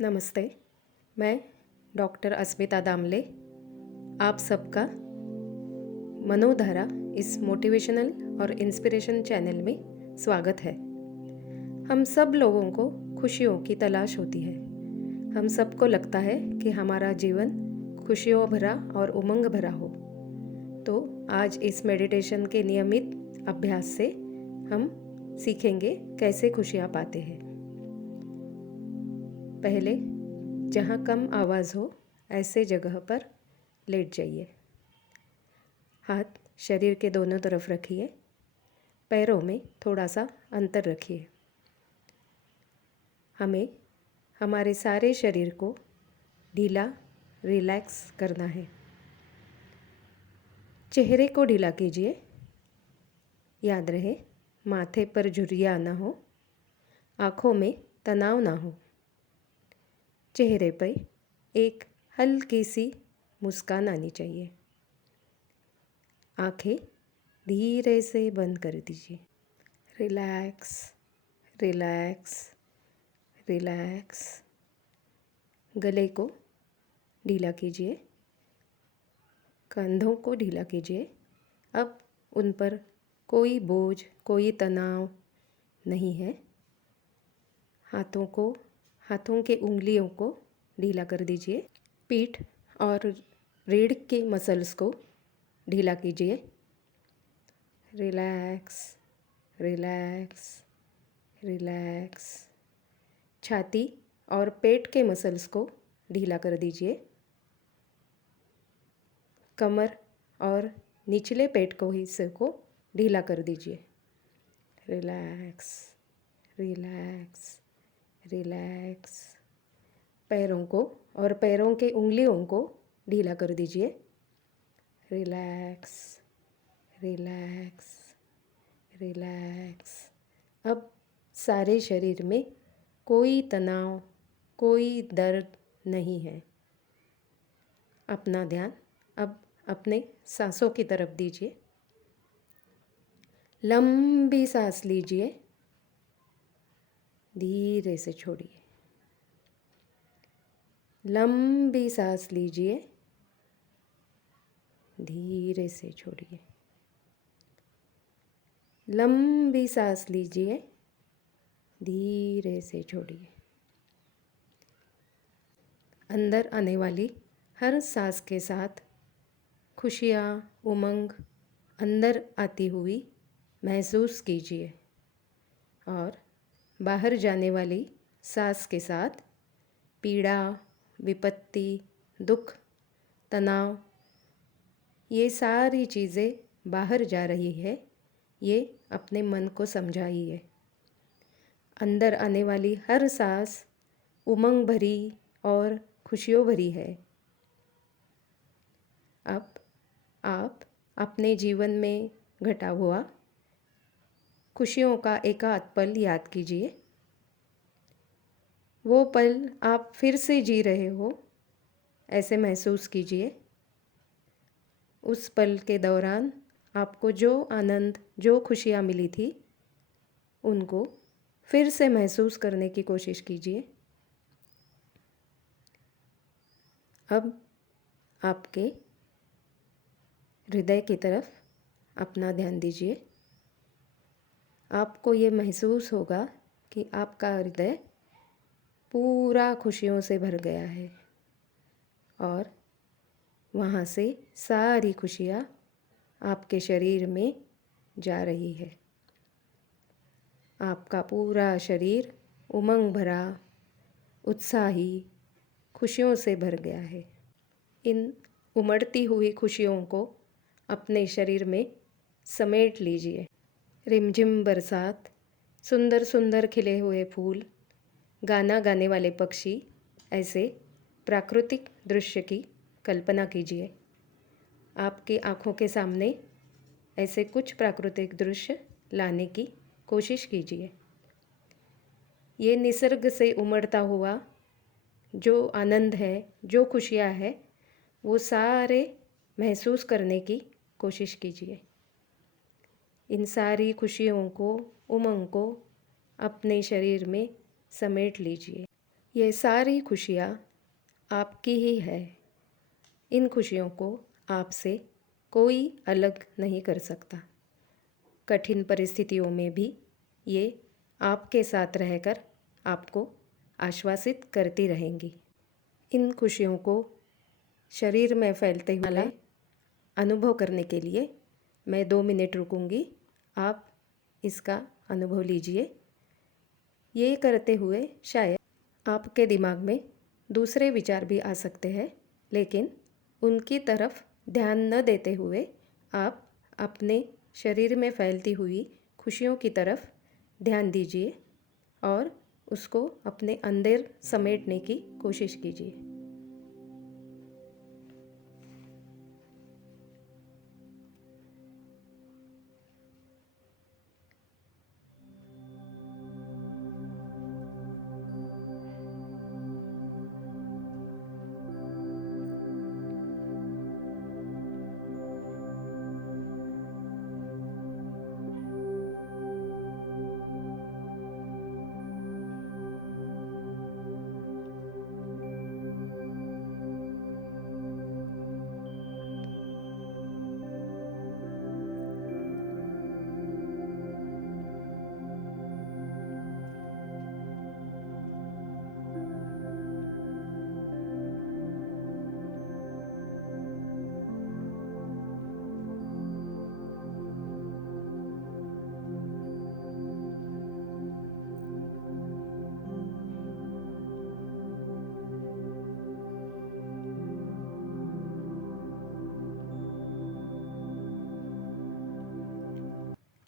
नमस्ते। मैं डॉक्टर अस्मिता दामले आप सबका मनोधारा इस मोटिवेशनल और इंस्पिरेशन चैनल में स्वागत है। हम सब लोगों को खुशियों की तलाश होती है। हम सबको लगता है कि हमारा जीवन खुशियों भरा और उमंग भरा हो। तो आज इस मेडिटेशन के नियमित अभ्यास से हम सीखेंगे कैसे खुशियाँ पाते हैं। पहले जहाँ कम आवाज़ हो ऐसे जगह पर लेट जाइए। हाथ शरीर के दोनों तरफ रखिए। पैरों में थोड़ा सा अंतर रखिए। हमें हमारे सारे शरीर को ढीला रिलैक्स करना है। चेहरे को ढीला कीजिए। याद रहे माथे पर झुर्रियाँ ना हो, आँखों में तनाव ना हो। चेहरे पर एक हल्की सी मुस्कान आनी चाहिए। आँखें धीरे से बंद कर दीजिए। Relax relax relax. गले को ढीला कीजिए। कंधों को ढीला कीजिए। अब उन पर कोई बोझ, कोई तनाव नहीं है। हाथों के उंगलियों को ढीला कर दीजिए। पीठ और रीढ़ के मसल्स को ढीला कीजिए। Relax relax relax. छाती और पेट के मसल्स को ढीला कर दीजिए। कमर और निचले पेट को हिस्से को ढीला कर दीजिए। Relax relax relax. पैरों को और पैरों के उंगलियों को ढीला कर दीजिए। Relax relax relax. अब सारे शरीर में कोई तनाव, कोई दर्द नहीं है। अपना ध्यान अब अपने सांसों की तरफ दीजिए। लंबी सांस लीजिए, धीरे से छोड़िए। लंबी सांस लीजिए, धीरे से छोड़िए। लंबी सांस लीजिए, धीरे से छोड़िए। अंदर आने वाली हर सांस के साथ खुशियाँ, उमंग अंदर आती हुई महसूस कीजिए और बाहर जाने वाली सांस के साथ पीड़ा, विपत्ति, दुख, तनाव, ये सारी चीज़ें बाहर जा रही है, ये अपने मन को समझाइए। अंदर आने वाली हर सांस उमंग भरी और खुशियों भरी है। अब आप अपने जीवन में घटा हुआ खुशियों का एकाध पल याद कीजिए। वो पल आप फिर से जी रहे हो ऐसे महसूस कीजिए। उस पल के दौरान आपको जो आनंद, जो खुशियाँ मिली थी, उनको फिर से महसूस करने की कोशिश कीजिए। अब आपके हृदय की तरफ अपना ध्यान दीजिए। आपको ये महसूस होगा कि आपका हृदय पूरा खुशियों से भर गया है और वहाँ से सारी खुशियाँ आपके शरीर में जा रही है। आपका पूरा शरीर उमंग भरा, उत्साही खुशियों से भर गया है। इन उमड़ती हुई खुशियों को अपने शरीर में समेट लीजिए। रिमझिम बरसात, सुंदर सुंदर खिले हुए फूल, गाना गाने वाले पक्षी, ऐसे प्राकृतिक दृश्य की कल्पना कीजिए। आपकी आँखों के सामने ऐसे कुछ प्राकृतिक दृश्य लाने की कोशिश कीजिए। ये निसर्ग से उमड़ता हुआ जो आनंद है, जो खुशियाँ है, वो सारे महसूस करने की कोशिश कीजिए। इन सारी खुशियों को, उमंग को अपने शरीर में समेट लीजिए। ये सारी खुशियाँ आपकी ही है। इन खुशियों को आपसे कोई अलग नहीं कर सकता। कठिन परिस्थितियों में भी ये आपके साथ रहकर आपको आश्वासित करती रहेंगी। इन खुशियों को शरीर में फैलते हुए अनुभव करने के लिए मैं 2 मिनट रुकूंगी। आप इसका अनुभव लीजिए। ये करते हुए शायद आपके दिमाग में दूसरे विचार भी आ सकते हैं, लेकिन उनकी तरफ ध्यान न देते हुए आप अपने शरीर में फैलती हुई खुशियों की तरफ ध्यान दीजिए और उसको अपने अंदर समेटने की कोशिश कीजिए।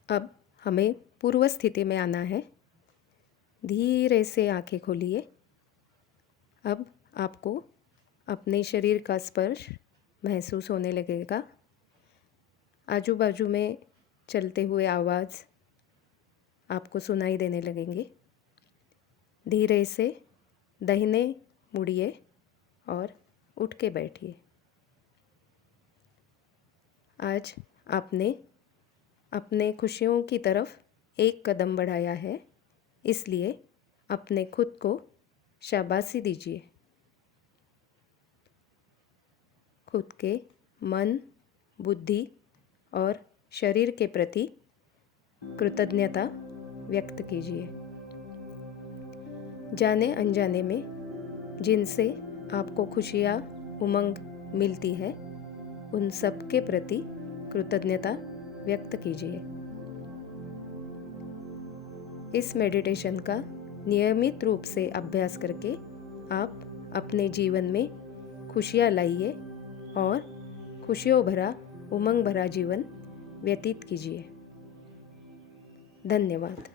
अब हमें पूर्व स्थिति में आना है। धीरे से आंखें खोलिए। अब आपको अपने शरीर का स्पर्श महसूस होने लगेगा। आजू बाजू में चलते हुए आवाज़ आपको सुनाई देने लगेंगे। धीरे से दाहिने मुड़िए और उठ के बैठिए। आज आपने अपने खुशियों की तरफ एक कदम बढ़ाया है, इसलिए अपने खुद को शाबाशी दीजिए। खुद के मन, बुद्धि और शरीर के प्रति कृतज्ञता व्यक्त कीजिए। जाने अनजाने में जिनसे आपको खुशियाँ, उमंग मिलती है, उन सब के प्रति कृतज्ञता व्यक्त कीजिए। इस मेडिटेशन का नियमित रूप से अभ्यास करके आप अपने जीवन में खुशियाँ लाइए और खुशियों भरा, उमंग भरा जीवन व्यतीत कीजिए। धन्यवाद।